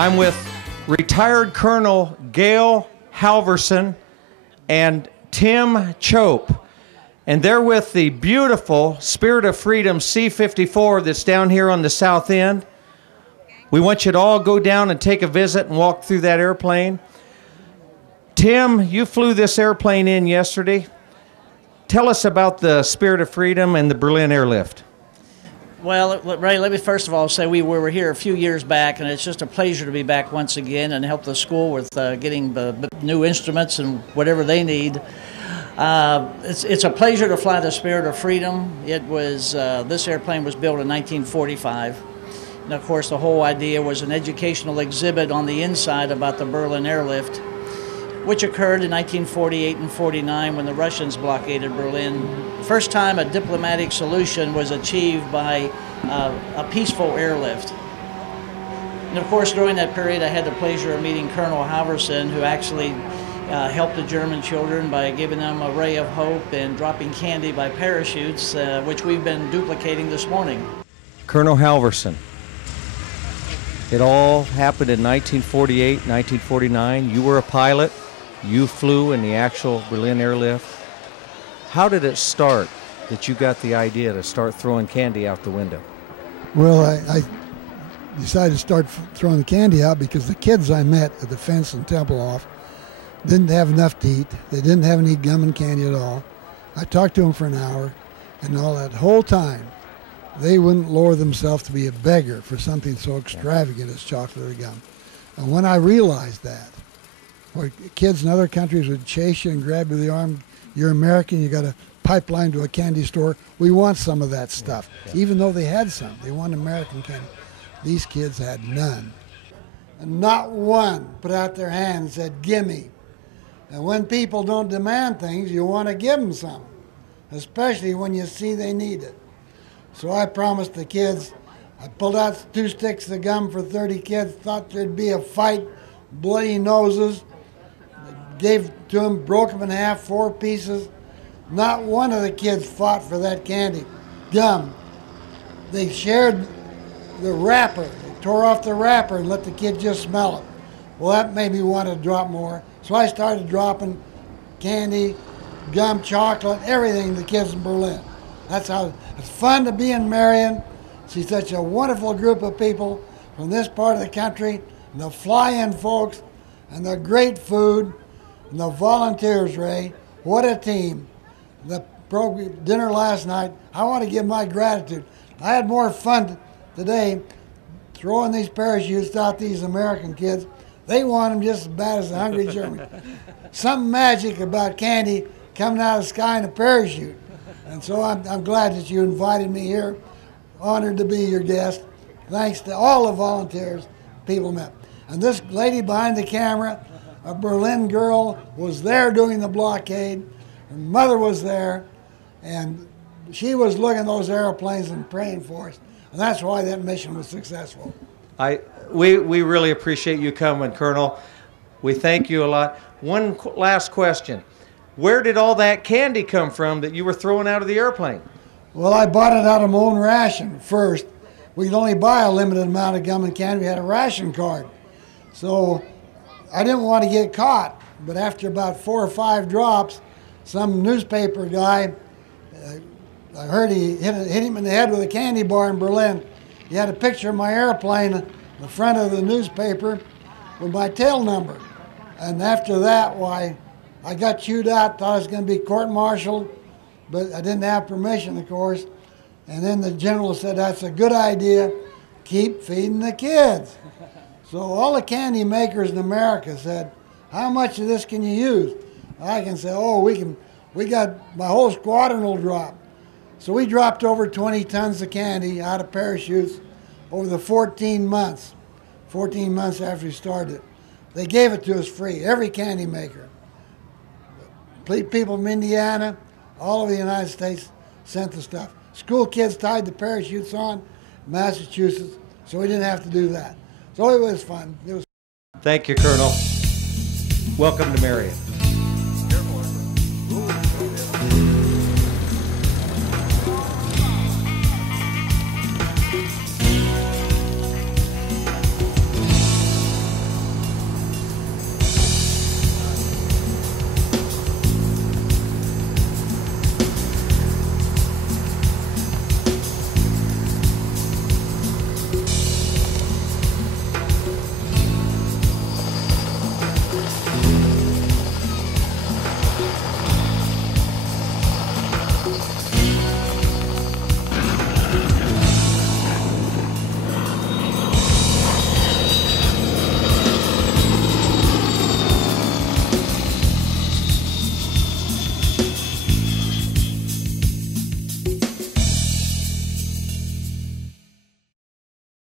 I'm with retired Col.Gail Halvorsen and Tim Chopp, and they're with the beautiful Spirit of Freedom C-54 that's down here on the south end. We want you to all go down and take a visit and walk through that airplane. Tim, you flew this airplane in yesterday. Tell us about the Spirit of Freedom and the Berlin Airlift. Well, Ray, let me first of all say we were here a few years back, and it's just a pleasure to be back once again and help the school with getting the new instruments and whatever they need. It's a pleasure to fly the Spirit of Freedom. It was this airplane was built in 1945, and of course the whole idea was an educational exhibit on the inside about the Berlin Airlift, which occurred in 1948 and 49 when the Russians blockaded Berlin. First time a diplomatic solution was achieved by a peaceful airlift. And of course, during that period, I had the pleasure of meeting Colonel Halvorsen, who actually helped the German children by giving them a ray of hope and dropping candy by parachutes, which we've been duplicating this morning. Colonel Halvorsen, it all happened in 1948, 1949. You were a pilot. You flew in the actual Berlin Airlift. How did it start that you got the idea to start throwing candy out the window? Well, I decided to start throwing the candy out because the kids I met at the fence in Tempelhof didn't have enough to eat. They didn't have any gum and candy at all. I talked to them for an hour, and all that whole time, they wouldn't lower themselves to be a beggar for something so extravagant as chocolate or gum. And when I realized that, where kids in other countries would chase you and grab you by the arm, you're American, you got a pipeline to a candy store, we want some of that stuff. Even though they had some, they want American candy. These kids had none. And not one put out their hand and said, gimme. And when people don't demand things, you want to give them some, especially when you see they need it. So I promised the kids, I pulled out 2 sticks of gum for 30 kids, thought there'd be a fight, bloody noses, gave to them, broke them in half, 4 pieces. Not one of the kids fought for that candy. Gum. They shared the wrapper. They tore off the wrapper and let the kids just smell it. Well, that made me want to drop more. So I started dropping candy, gum, chocolate, everything to the kids in Berlin. That's how it's fun to be in Marion. See such a wonderful group of people from this part of the country, and the fly-in folks, and the great food, and the volunteers, Ray. What a team. The dinner last night, I want to give my gratitude. I had more fun today throwing these parachutes out these American kids. They want them just as bad as the hungry Germans. Something magic about candy coming out of the sky in a parachute. And so I'm glad that you invited me here. Honored to be your guest. Thanks to all the volunteers people met. And this lady behind the camera, a Berlin girl, was there during the blockade. Her mother was there, and she was looking at those airplanes and praying for us. And that's why that mission was successful. We really appreciate you coming, Colonel. We thank you a lot. One last question. Where did all that candy come from that you were throwing out of the airplane? Well, I bought it out of my own ration first. We could only buy a limited amount of gum and candy. We had a ration card. So I didn't want to get caught, but after about 4 or 5 drops, some newspaper guy, I heard he hit him in the head with a candy bar in Berlin. He had a picture of my airplane in the front of the newspaper with my tail number. And after that, why, I got chewed out, thought I was going to be court-martialed, but I didn't have permission, of course. And then the general said, that's a good idea, keep feeding the kids. So all the candy makers in America said, how much of this can you use? I can say, oh, we got, my whole squadron will drop. So we dropped over 20 tons of candy out of parachutes over the 14 months after we started. They gave it to us free, every candy maker. People from Indiana, all of the United States sent the stuff. School kids tied the parachutes on, Massachusetts, so we didn't have to do that. So it was fun. Thank you, Colonel. Welcome to Marion.